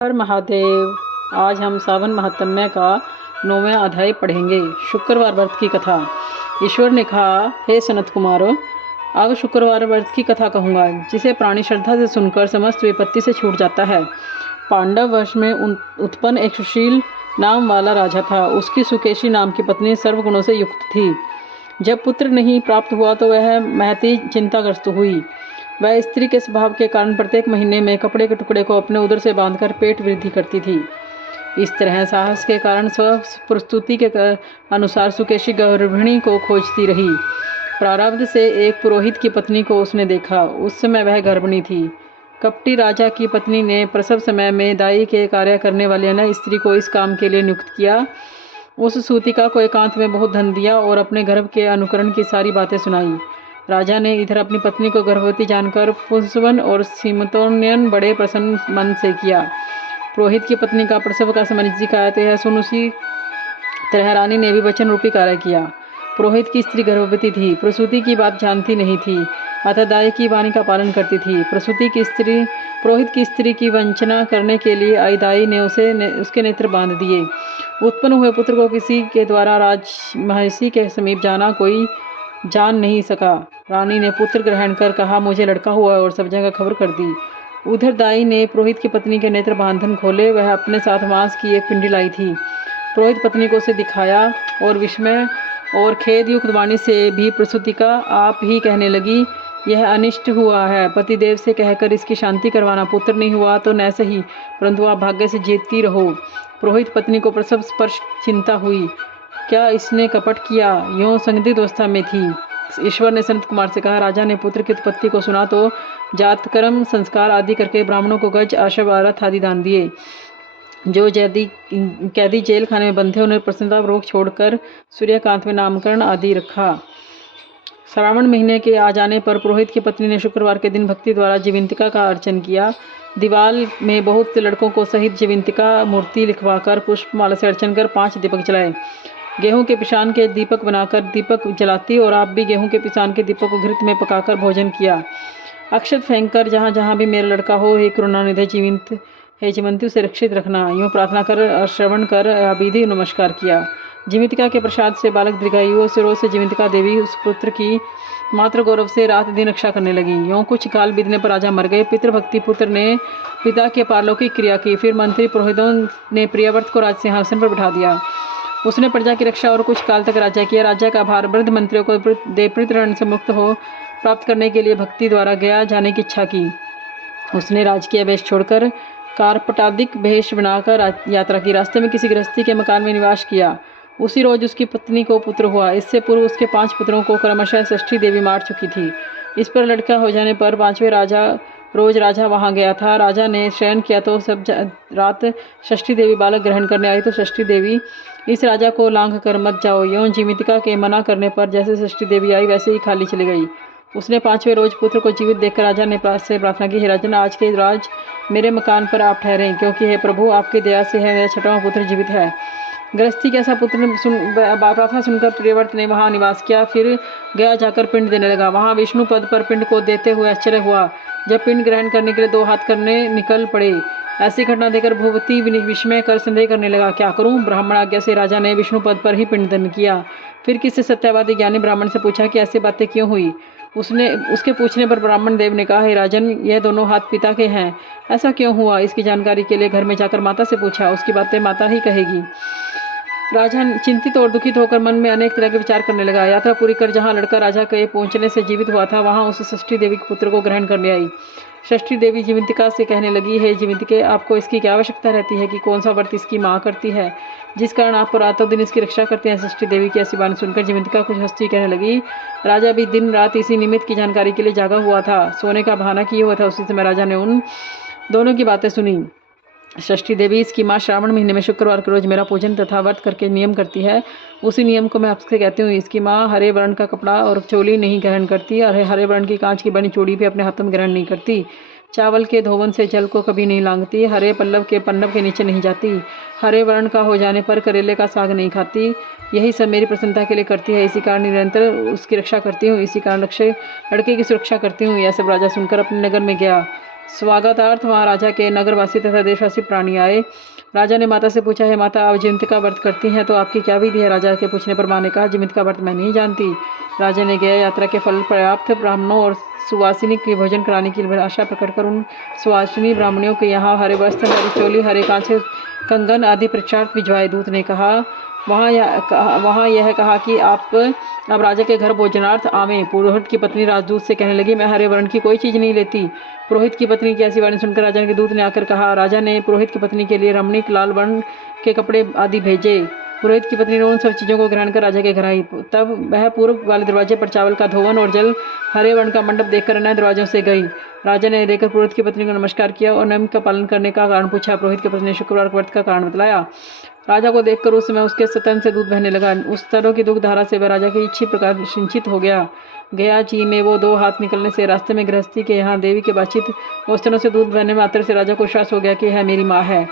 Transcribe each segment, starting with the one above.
हर महादेव। आज हम सावन महात्म्य का 9वां अध्याय पढ़ेंगे। शुक्रवार व्रत की कथा। ईश्वर ने कहा, हे सनत कुमारो, अब शुक्रवार व्रत की कथा कहूँगा, जिसे प्राणी श्रद्धा से सुनकर समस्त विपत्ति से छूट जाता है। पांडव वंश में उत्पन्न एक सुशील नाम वाला राजा था। उसकी सुकेशी नाम की पत्नी सर्वगुणों से युक्त थी। जब पुत्र नहीं प्राप्त हुआ तो वह महती चिंताग्रस्त हुई। वह स्त्री के स्वभाव के कारण प्रत्येक महीने में कपड़े के टुकड़े को अपने उदर से बांधकर पेट वृद्धि करती थी। इस तरह साहस के कारण स्व प्रस्तुति के अनुसार सुकेशी गर्भिणी को खोजती रही। प्रारब्ध से एक पुरोहित की पत्नी को उसने देखा। उस समय वह गर्भिणी थी। कपटी राजा की पत्नी ने प्रसव समय में दाई के कार्य करने वाली अन्य स्त्री को इस काम के लिए नियुक्त किया। उस सूतिका को एकांत में बहुत धन दिया और अपने गर्भ के अनुकरण की सारी बातें सुनाई। राजा ने इधर अपनी पत्नी को गर्भवती जानकर पुंसवन और सीमतोन्यन बड़े प्रसन्न मन से किया। पुरोहित की पत्नी का प्रसव का समय नजदीक आया तो यह सुन उसी तरह रानी ने भी वचन रूपी कार्य किया। पुरोहित की स्त्री गर्भवती थी, प्रसूति की बात जानती नहीं थी, अतः दाई की वाणी का पालन करती थी। पुरोहित की स्त्री की वंचना करने के लिए आई दाई ने उसके नेत्र बांध दिए। उत्पन्न हुए पुत्र को किसी के द्वारा राज महर्षि के समीप जाना कोई जान नहीं सका। रानी ने पुत्र ग्रहण कर कहा, मुझे लड़का हुआ, और सब जगह खबर कर दी। उधर दाई ने पुरोहित की पत्नी के नेत्र बांधन खोले। वह अपने साथ मांस की एक पिंडी लाई थी। पुरोहित पत्नी को उसे दिखाया और विस्मय और खेद युक्त वाणी से भी प्रसूतिका आप ही कहने लगी, यह अनिष्ट हुआ है। पतिदेव से कहकर इसकी शांति करवाना। पुत्र नहीं हुआ तो न सही, परंतु आप भाग्य से जीतती रहो। पुरोहित पत्नी को प्रसव स्पर्श चिंता हुई। क्या इसने कपट किया? यूं संदिग्ध अवस्था में थी। ईश्वर ने संत कुमार से कहा, राजा ने पुत्र की उत्पत्ति को सुना तो जातकर्म संस्कार आदि करके ब्राह्मणों को गज, आशव, रथ आदि दान दिए। जो कैदी जेल खाने में बंधे उन्हें प्रसन्नतापूर्वक छोड़कर सूर्यकांत में नामकरण आदि रखा। श्रावण महीने के आ जाने पर पुरोहित की पत्नी ने शुक्रवार के दिन भक्ति द्वारा जीवंतिका का अर्चन किया। दीवाल में बहुत से लड़कों को सहित जीवंतिका मूर्ति लिखवाकर पुष्पमाला से अर्चन कर 5 दीपक जलाए। गेहूं के पिसान के दीपक बनाकर दीपक जलाती और आप भी गेहूं के पिसान के दीपक को घृत में पकाकर भोजन किया। अक्षत फेंककर जहाँ जहाँ भी मेरा लड़का हो, हे करुणानिधि जीवित हे जीवंती उसे रक्षित रखना, यूँ प्रार्थना कर श्रवण कर विधि नमस्कार किया। जीवितिका के प्रसाद से बालक दीर्घायु से रोज से जीवितिका देवी उस पुत्र की मात्र गौरव से रात दिन रक्षा करने लगी। यूँ कुछ काल बीतने पर राजा मर गए। पितृभक्ति पुत्र ने पिता के पारलौकिक क्रिया की। फिर मंत्री पुरोहितों ने प्रियव्रत को राज सिंहासन पर बिठा दिया। उसने प्रजा की रक्षा और कुछ काल तक राज्य किया। राज्य का भार वृद्ध मंत्रियों को देवपितृण से मुक्त हो प्राप्त करने के लिए भक्ति द्वारा गया जाने की इच्छा की। उसने राजकीय वेश छोड़कर कारपटादिक भेष बनाकर यात्रा की। रास्ते में किसी गृहस्थी के मकान में निवास किया। उसी रोज उसकी पत्नी को पुत्र हुआ। इससे पूर्व उसके 5 पुत्रों को क्रमशः षष्ठी देवी मार चुकी थी। इस पर लड़का हो जाने पर 5वें रोज राजा वहां गया था। राजा ने शयन किया तो सब रात षष्ठी देवी बालक ग्रहण करने आई तो षष्ठी देवी, इस राजा को लांघ कर मत जाओ। यूं जीवितिका के मना करने पर जैसे षष्ठी देवी आई वैसे ही खाली चली गई। उसने 5वें रोज पुत्र को जीवित देखकर राजा ने से प्रार्थना की, हे राजन, आज के राज मेरे मकान पर आप ठहरें, क्योंकि हे प्रभु, आपकी दया से है मेरा 6वां पुत्र जीवित है। गृहस्थी के ऐसा पुत्र प्रार्थना सुनकर प्रियव्रत ने वहां निवास किया। फिर गया जाकर पिंड देने लगा। वहां विष्णु पद पर पिंड को देते हुए आश्चर्य हुआ। जब पिंड ग्रहण करने के लिए 2 हाथ करने निकल पड़े। ऐसी घटना देखकर भूपति विस्मय कर संदेह करने लगा, क्या करूं? ब्राह्मण आज्ञा से राजा ने विष्णु पद पर ही पिंडदान किया। फिर किसी सत्यवादी ज्ञानी ब्राह्मण से पूछा कि ऐसी बातें क्यों हुई। उसके पूछने पर ब्राह्मण देव ने कहा, हे राजन, यह दोनों हाथ पिता के हैं। ऐसा क्यों हुआ? इसकी जानकारी के लिए घर में जाकर माता से पूछा। उसकी बातें माता ही कहेगी। राजा चिंतित और दुखित होकर मन में अनेक तरह के विचार करने लगा। यात्रा पूरी कर जहाँ लड़का राजा के पहुंचने से जीवित हुआ था, वहां उस षष्ठी देवी के पुत्र को ग्रहण करने आई। षष्ठी देवी जीवितिका से कहने लगी, हे जीवितिके, आपको इसकी क्या आवश्यकता रहती है कि कौन सा व्रत इसकी माँ करती है, जिस कारण आप रातों दिन इसकी रक्षा करते हैं। षष्ठी देवी की ऐसी बात सुनकर जीवितिका कुछ हंसती कहने लगी, राजा भी दिन रात इसी निमित्त की जानकारी के लिए जागा हुआ था, सोने का बहाना किए हुआ था। उसी समय राजा ने उन दोनों की बातें सुनी। षष्ठी देवी, इसकी माँ श्रावण महीने में शुक्रवार के रोज मेरा पूजन तथा व्रत करके नियम करती है। उसी नियम को मैं आपसे कहती हूँ। इसकी माँ हरे वर्ण का कपड़ा और चोली नहीं ग्रहण करती और हरे वर्ण की कांच की बनी चूड़ी भी अपने हाथों में ग्रहण नहीं करती। चावल के धोवन से जल को कभी नहीं लांघती। हरे पल्लव के नीचे नहीं जाती। हरे वर्ण का हो जाने पर करेले का साग नहीं खाती। यही सब मेरी प्रसन्नता के लिए करती है। इसी कारण निरंतर उसकी रक्षा करती हूँ। इसी कारण लड़के की सुरक्षा करती हूँ। यह सब राजा सुनकर अपने नगर में गया। स्वागतार्थ वहाँ राजा के नगरवासी तथा देशवासी प्राणी आए। राजा ने माता से पूछा, है माता, आप जिमितिका व्रत करती हैं तो आपकी क्या विधि है? राजा के पूछने पर माँ ने कहा, जिमितिका व्रत मैं नहीं जानती। राजा ने गया यात्रा के फल पर्याप्त ब्राह्मणों और सुवासिनी के भोजन कराने की आशा प्रकट कर उन सुवासिनी ब्राह्मणियों के यहाँ हरे वस्त्र, हरी चोली, हरे कांचे, कंगन आदि प्रचार भिजवाए। दूत ने कहा, वहाँ यह कहा कि आप अब राजा के घर भोजनार्थ आवें। पुरोहित की पत्नी राजदूत से कहने लगी, मैं हरे वर्ण की कोई चीज़ नहीं लेती। पुरोहित की पत्नी की ऐसी वाणी सुनकर राजा के दूत ने आकर कहा, राजा ने पुरोहित की पत्नी के लिए रमणीक लाल वर्ण के कपड़े आदि भेजे। पुरोहित की पत्नी ने उन सब चीज़ों को ग्रहण कर राजा के घर आई। तब वह पूर्व वाले दरवाजे पर चावल का धोवन और जल हरे वर्ण का मंडप देखकर नए दरवाजों से गई। राजा ने देखकर पुरोहित की पत्नी को नमस्कार किया और नियम का पालन करने का कारण पूछा। पुरोहित की पत्नी ने शुक्रवार व्रत का कारण बतलाया। राजा को देखकर उस समय उसके स्तन से दूध बहने लगा। उस तरह की दुग्ध धारा से वह राजा की इच्छी प्रकार सिंचित हो गया जी में वो 2 हाथ निकलने से रास्ते में गृहस्थी के यहाँ देवी के बाचित वस्त्रों से दूध बहने मात्र से राजा को विश्वास हो गया कि यह मेरी माँ है।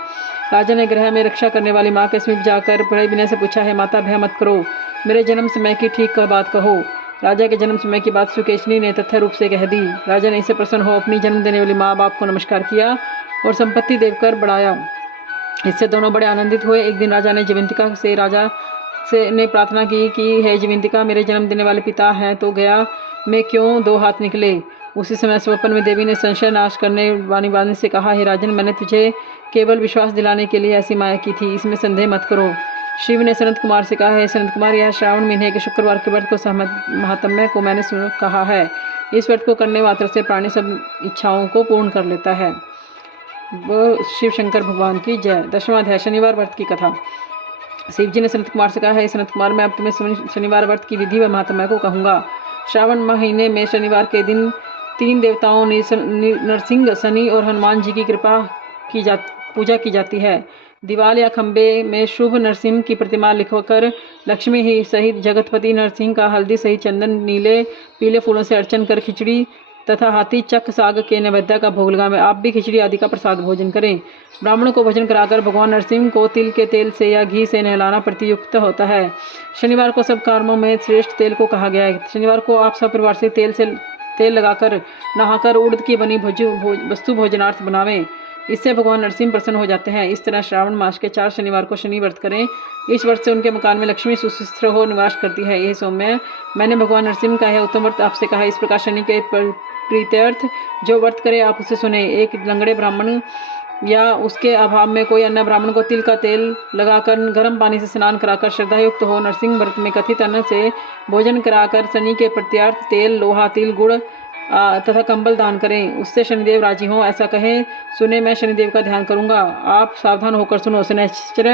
राजा ने गृह में रक्षा करने वाली माँ के समीप जाकर बड़े विनय से पूछा, है माता, भय मत करो, मेरे जन्म समय की ठीक बात कहो। राजा के जन्म समय की बात सुकेशनी ने तथ्य रूप से कह दी। राजा ने इससे प्रसन्न हो अपनी जन्म देने वाली माँ बाप को नमस्कार किया और संपत्ति देकर बढ़ाया। इससे दोनों बड़े आनंदित हुए। एक दिन राजा ने जिमितिका से ने प्रार्थना की कि हे जिमितिका, मेरे जन्म देने वाले पिता हैं तो गया में क्यों 2 हाथ निकले? उसी समय स्वप्न में देवी ने संशय नाश करने वाणी से कहा, हे राजन, मैंने तुझे केवल विश्वास दिलाने के लिए ऐसी माया की थी, इसमें संदेह मत करो। शिव ने सनत कुमार से कहा, है सनत कुमार, यह श्रावण महीने के शुक्रवार के व्रत को महात्म्य को मैंने कहा है। इस व्रत को करने मात्र से प्राणी सब इच्छाओं को पूर्ण कर लेता है। वो शिव शंकर भगवान की जय। 10वां अध्याय, शनिवार व्रत की कथा। शिव जी ने सनत कुमार से कहा, है सनत कुमार, मैं अब तुम्हें शनिवार व्रत की विधि व महात्म्य को कहूँगा। श्रावण महीने में शनिवार के दिन 3 देवताओं नरसिंह, शनि और हनुमान जी की पूजा की जाती है। दीवाल या खंबे में शुभ नरसिंह की प्रतिमा लिखकर लक्ष्मी ही सहित जगतपति नरसिंह का हल्दी सहित चंदन, नीले पीले फूलों से अर्चन कर खिचड़ी तथा हाथी चक साग के नैवेद्य का भोग लगाएं। आप भी खिचड़ी आदि का प्रसाद भोजन करें। ब्राह्मण को भोजन कराकर भगवान नरसिंह को तिल के तेल से या घी से नहलाना प्रतियुक्त होता है। शनिवार को सब कर्मों में श्रेष्ठ तेल को कहा गया है। शनिवार को आप सब परिवार से तेल लगाकर नहाकर उड़द की बनी वस्तु भोजनार्थ बनावें। इससे भगवान नरसिंह प्रसन्न हो जाते हैं। इस तरह श्रावण मास के 4 शनिवार को शनि व्रत करें। इस व्रत से उनके मकान में लक्ष्मी सुस्थिर हो निवास करती है। यह सौम्य मैंने भगवान नरसिंह का है उत्तम व्रत आपसे कहा। इस प्रकार शनि के प्रीत्यर्थ जो व्रत करे आप उसे सुने। एक लंगड़े ब्राह्मण या उसके अभाव में कोई अन्य ब्राह्मण को तिल का तेल लगाकर गर्म पानी से स्नान कराकर श्रद्धायुक्त हो नरसिंह व्रत में कथित अन्न से भोजन कराकर शनि के प्रत्यार्थ तेल, लोहा, तिल, गुड़ तथा कंबल दान करें। उससे शनिदेव राजी हों। ऐसा कहें, सुने मैं शनिदेव का ध्यान करूंगा। आप सावधान होकर सुनो। शनिश्चर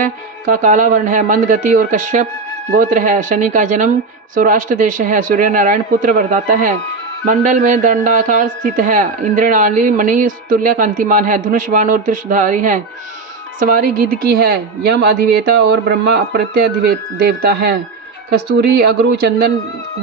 का काला वर्ण है, मंद गति और कश्यप गोत्र है। शनि का जन्म सौराष्ट्र देश है। सूर्य नारायण पुत्र वरदाता है। मंडल में दंडाकार स्थित है। इंद्रनाली मणि तुल्य कांतिमान है। धनुष्वान और त्रिशधारी है। सवारी गिद्ध की है। यम अधिवेता और ब्रह्मा प्रत्यय देवता है। कस्तूरी, अगरू, चंदन,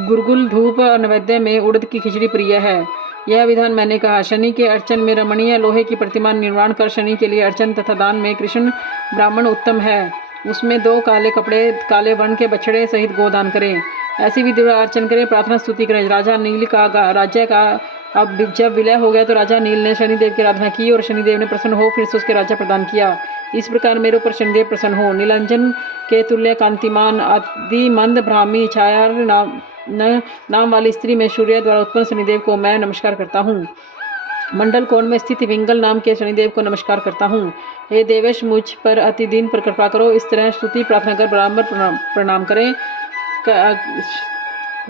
गुरगुल, धूप नैवेद्य में उड़द की खिचड़ी प्रिय है। यह विधान मैंने कहा। शनि के अर्चन में रमणीय लोहे की प्रतिमा निर्माण कर शनि के लिए अर्चन तथा दान में कृष्ण ब्राह्मण उत्तम है। उसमें 2 काले कपड़े, काले वर्ण के बछड़े सहित गोदान करें। ऐसी विधि अर्चन करें, प्रार्थना स्तुति करें। राजा नील का राज्य का अब जब विलय हो गया तो राजा नील ने शनिदेव की आराधना की और शनिदेव ने प्रसन्न हो फिर से उसके राज्य प्रदान किया। इस प्रकार मेरे ऊपर शनिदेव प्रसन्न हो। नीलांजन के तुल्य कांतिमान आदि मंद ब्राह्मी छाया नाम वाली स्त्री में सूर्य द्वारा उत्पन्न शनिदेव को मैं नमस्कार करता हूँ। मंडल कोण में स्थित विंगल नाम के शनिदेव को नमस्कार करता हूँ। हे देवेश, मुझ पर अति दिन पर कृपा करो। इस तरह स्तुति प्रार्थना कर बराबर प्रणाम करें।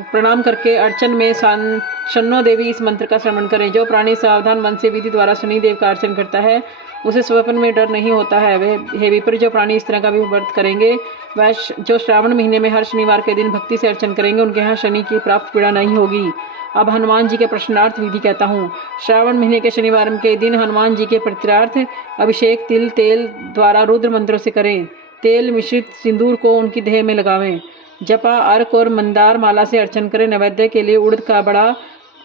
प्रणाम करके अर्चन में शन्नो देवी इस मंत्र का श्रवण करें। जो प्राणी सावधान मन से विधि द्वारा शनिदेव का अर्चन करता है उसे स्वप्न में डर नहीं होता है। हे विप्र, जो प्राणी इस तरह का भी व्रत करेंगे वह जो श्रावण महीने में हर शनिवार के दिन भक्ति से अर्चन करेंगे उनके यहाँ शनि की प्राप्त पीड़ा नहीं होगी। अब हनुमान जी के प्रश्नार्थ विधि कहता हूँ। श्रावण महीने के शनिवार के दिन हनुमान जी के प्रत्यार्थ अभिषेक तिल तेल द्वारा रुद्र मंत्रों से करें। तेल मिश्रित सिंदूर को उनकी देह में लगावें। जपा, अर्क और मंदार माला से अर्चन करें। नैवेद्य के लिए उड़द का बड़ा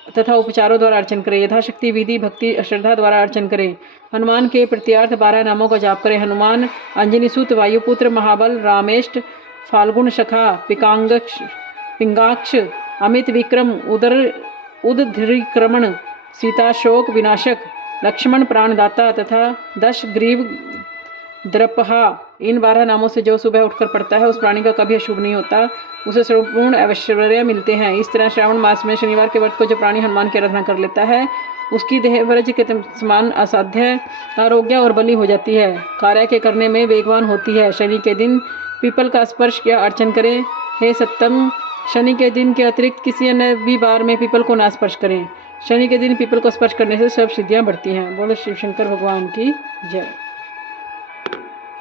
तथा उपचारों द्वारा अर्चन करें। यथाशक्ति विधि भक्ति श्रद्धा द्वारा अर्चन करें। हनुमान के प्रत्यार्थ 12 नामों का जाप करें। हनुमान, अंजनी सुत, वायुपुत्र, महाबल, रामेष्ट, फाल्गुन सखा, पिंगाक्ष, अमित विक्रम, उदधीक्रमण, सीता शोक विनाशक, लक्ष्मण प्राणदाता तथा 10 ग्रीव द्रपहा, इन 12 नामों से जो सुबह उठकर पढ़ता है उस प्राणी का कभी अशुभ नहीं होता, उसे संपूर्ण ऐश्वर्य मिलते हैं। इस तरह श्रावण मास में शनिवार के व्रत को जो प्राणी हनुमान की आराधना कर लेता है उसकी देह व्रज के समान असाध्य आरोग्य और बली हो जाती है, कार्य के करने में वेगवान होती है। शनि के दिन पीपल का स्पर्श या अर्चन करें। हे सत्तम, शनि के दिन के अतिरिक्त किसी अन्य भी बार में पीपल को ना स्पर्श करें। शनि के दिन पीपल को स्पर्श करने से सब सिद्धियां बढ़ती हैं। बोलो शिव शंकर भगवान की जय।